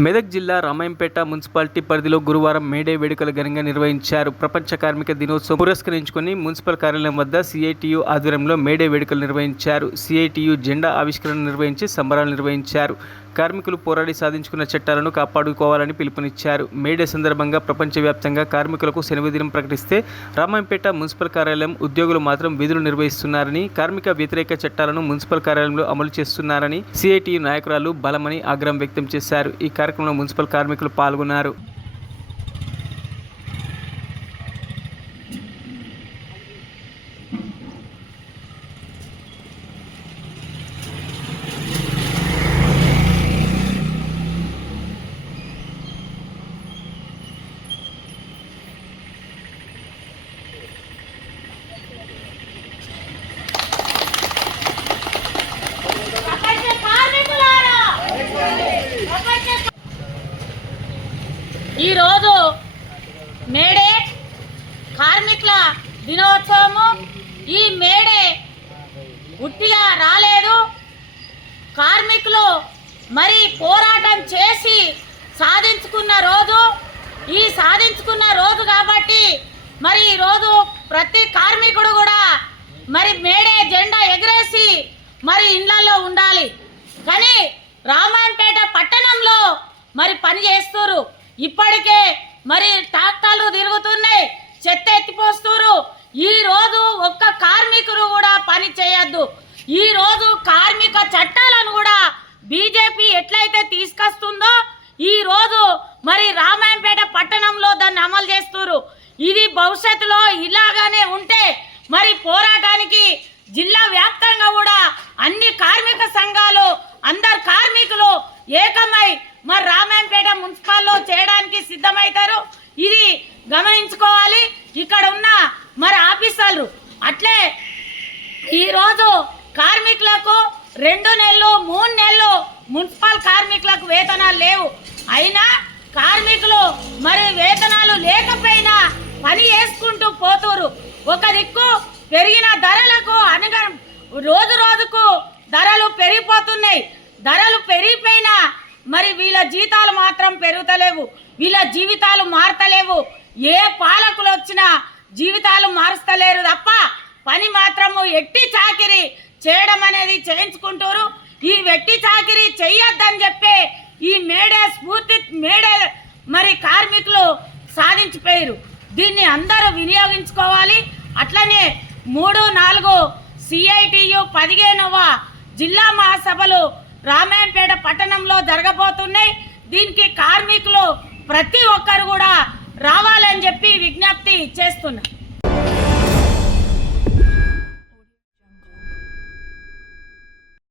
మెదక్ జిల్లా రామాయంపేట మున్సిపాలిటీ పరిధిలో గురువారం మేడే వేడుకలు ఘనంగా నిర్వహించారు. ప్రపంచ కార్మిక దినోత్సవం పురస్కరించుకుని మున్సిపల్ కార్యాలయం వద్ద సిఐటియు ఆధ్వర్యంలో మేడే వేడుకలు నిర్వహించారు. సిఐటియు జెండా ఆవిష్కరణ నిర్వహించి సంబరాలు నిర్వహించారు. కార్మికులు పోరాడి సాధించుకున్న చట్టాలను కాపాడుకోవాలని పిలుపునిచ్చారు. మేడే సందర్భంగా ప్రపంచవ్యాప్తంగా కార్మికులకు సెలవు దినం ప్రకటిస్తే రామాయంపేట మున్సిపల్ కార్యాలయం ఉద్యోగులు మాత్రం విధులు నిర్వహిస్తున్నారని, కార్మిక వ్యతిరేక చట్టాలను మున్సిపల్ కార్యాలయంలో అమలు చేస్తున్నారని సిఐటియు నాయకురాలు బలమని ఆగ్రహం వ్యక్తం చేశారు. ఈ కార్యక్రమంలో మున్సిపల్ కార్మికులు పాల్గొన్నారు. ఈరోజు మేడే కార్మికుల దినోత్సవము. ఈ మేడే ఉట్టిగా రాలేదు. కార్మికులు మరి పోరాటం చేసి సాధించుకున్న రోజు. ఈ సాధించుకున్న రోజు కాబట్టి మరి ఈరోజు ప్రతి కార్మికుడు కూడా మరి మేడే జెండా ఎగరేసి మరి ఇళ్లలో ఉండాలి. కానీ రామాయంపేట పట్టణంలో మరి పని చేస్తున్నారు. ఇప్పటికే మరి ట్రాక్టర్లు తిరుగుతున్నాయి, చెత్త ఎత్తిపోస్తున్నారు. ఈ రోజు ఒక్క కార్మికుడు కూడా పని చేయొద్దు. ఈ రోజు కార్మిక చట్టాలను కూడా బీజేపీ ఎట్లయితే తీసుకొస్తుందో ఈ రోజు మరి రామాయంపేట పట్టణంలో దాన్ని అమలు చేస్తున్నారు. ఇది భవిష్యత్తులో ఇలాగానే ఉంటే మరి పోరాటానికి జిల్లా వ్యాప్తంగా కూడా అన్ని కార్మిక సంఘాలు అందరు కార్మికులు ఏకమై మరి రామాయంపేట మున్సిపాల్లో చేయడానికి సిద్ధమవుతారు. ఇది గమనించుకోవాలి. ఇక్కడ ఉన్న మరి ఆఫీసర్లు అట్లే ఈరోజు కార్మికులకు 2 నెలలు 3 నెలలు మున్సిపల్ కార్మికులకు వేతనాలు లేవు. అయినా కార్మికులు మరి వేతనాలు లేకపోయినా పని చేసుకుంటూ పోతురు. ఒక దిక్కు పెరిగిన ధరలకు అనుగుణం రోజు రోజుకు ధరలు పెరిగిపోతున్నాయి. ధరలు పెరిగిపోయినా మరి వీళ్ళ జీతాలు మాత్రం పెరుగుతలేవు, వీళ్ళ జీవితాలు మారతలేవు. ఏ పాలకులు వచ్చినా జీవితాలు మారుస్తలేరు తప్ప పని మాత్రము ఎట్టి చాకిరి చేయడం అనేది చేయించుకుంటారు. ఈ వెట్టి చాకిరి చెయ్యొద్దని చెప్పి ఈ మేడే స్ఫూర్తి మేడే మరి కార్మికులు సాధించిపోయారు. దీన్ని అందరూ వినియోగించుకోవాలి. అట్లనే 3-4 సిఐటియు 15వ జిల్లా మహాసభలు రామాయంపేట పట్టణంలో జరగబోతున్నాయి. దీనికి కార్మికులు ప్రతి ఒక్కరు కూడా రావాలని చెప్పి విజ్ఞప్తి చేస్తున్నారు.